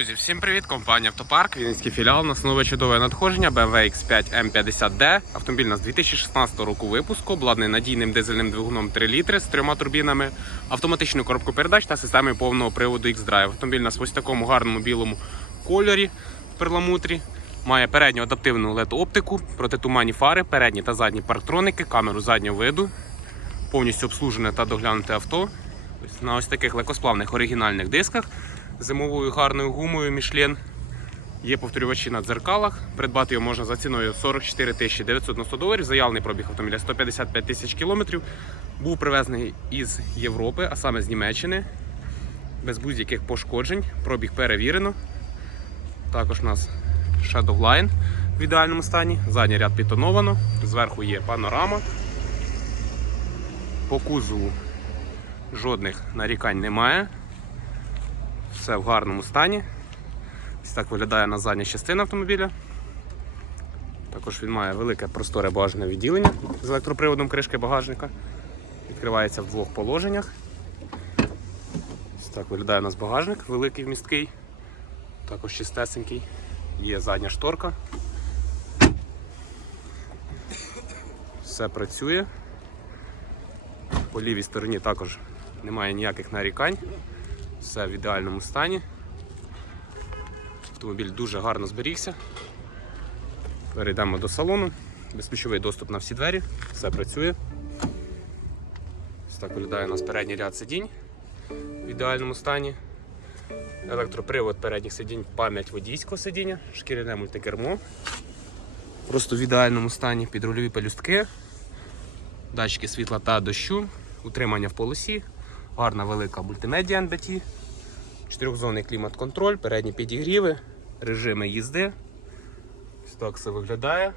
Друзі, всім привіт! Компанія Автопарк, Вінницький філіал. Нас нове чудове надходження BMW X5 M50D. Автомобіль нас 2016 року випуску, обладнаний надійним дизельним двигуном 3 літри з трьома турбінами, автоматичною коробкою передач та системою повного приводу X-Drive. Автомобіль нас ось такому гарному білому кольорі в перламутрі. Має передню адаптивну LED-оптику, протитуманні фари, передні та задні парктроники, камеру заднього виду, повністю обслужене та доглянуте авто. На ось таких легкосплавних оригінальних дисках зимовою гарною гумою Michelin. Є повторювачі на дзеркалах. Придбати його можна за ціною 44 тисячі 990 доларів. Заявлений пробіг автомобіля 155 тисяч кілометрів. Був привезений із Європи, а саме з Німеччини. Без будь-яких пошкоджень. Пробіг перевірено. Також у нас Shadowline в ідеальному стані. Задній ряд підтоновано. Зверху є панорама. По кузову жодних нарікань немає. Все в гарному стані. Ось так виглядає на задня частина автомобіля. Також він має велике просторе багажне відділення з електроприводом кришки багажника. Відкривається в двох положеннях. Ось так виглядає у нас багажник, великий вмісткий, також чистесенький. Є задня шторка. Все працює. По лівій стороні також немає ніяких нарікань. Все в ідеальному стані. Автомобіль дуже гарно зберігся. Перейдемо до салону. Безключовий доступ на всі двері, все працює. Ось так виглядає у нас передній ряд сидінь в ідеальному стані. Електропривод передніх сидінь, пам'ять водійського сидіння, шкіряне мультикермо. Просто в ідеальному стані підрульові пелюстки, датчики світла та дощу, утримання в полосі, гарна велика мультимедіа NBT, чотирьохзонний клімат-контроль, передні підігріви, режими їзди. Ось так все виглядає.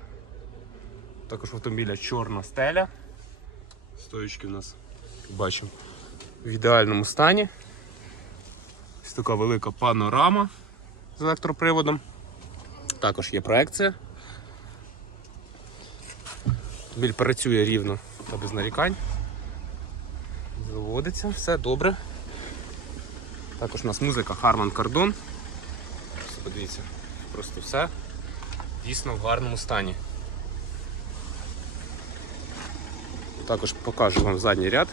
Також в автомобіля чорна стеля. Стоїчки у нас, як бачимо, в ідеальному стані. Ось така велика панорама з електроприводом. Також є проекція. Автомобіль працює рівно та без нарікань. Заводиться, все добре. Також у нас музика Harman Kardon. Подивіться, просто все дійсно в гарному стані. Також покажу вам задній ряд.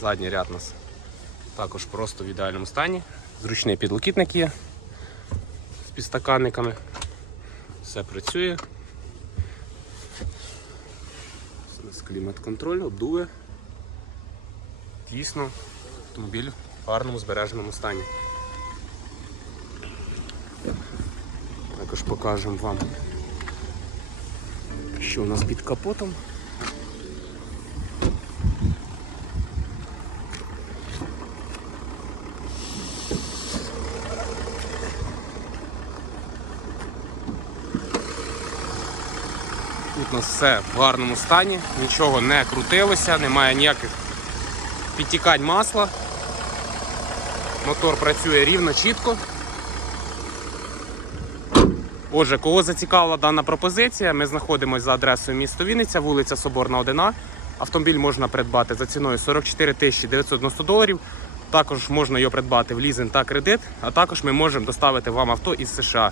Задній ряд у нас також просто в ідеальному стані. Зручний підлокітник є з підстаканниками. Все працює. Ось у нас клімат-контроль, обдуви. Дійсно, автомобіль в гарному збереженому стані. Також покажемо вам, що у нас під капотом. Тут у нас все в гарному стані, нічого не крутилося, немає ніяких підтікань масла. Мотор працює рівно, чітко. Отже, кого зацікавила дана пропозиція, ми знаходимося за адресою місто Вінниця, вулиця Соборна 1. Автомобіль можна придбати за ціною 44 тисячі 990 доларів. Також можна його придбати в лізинг та кредит, а також ми можемо доставити вам авто із США.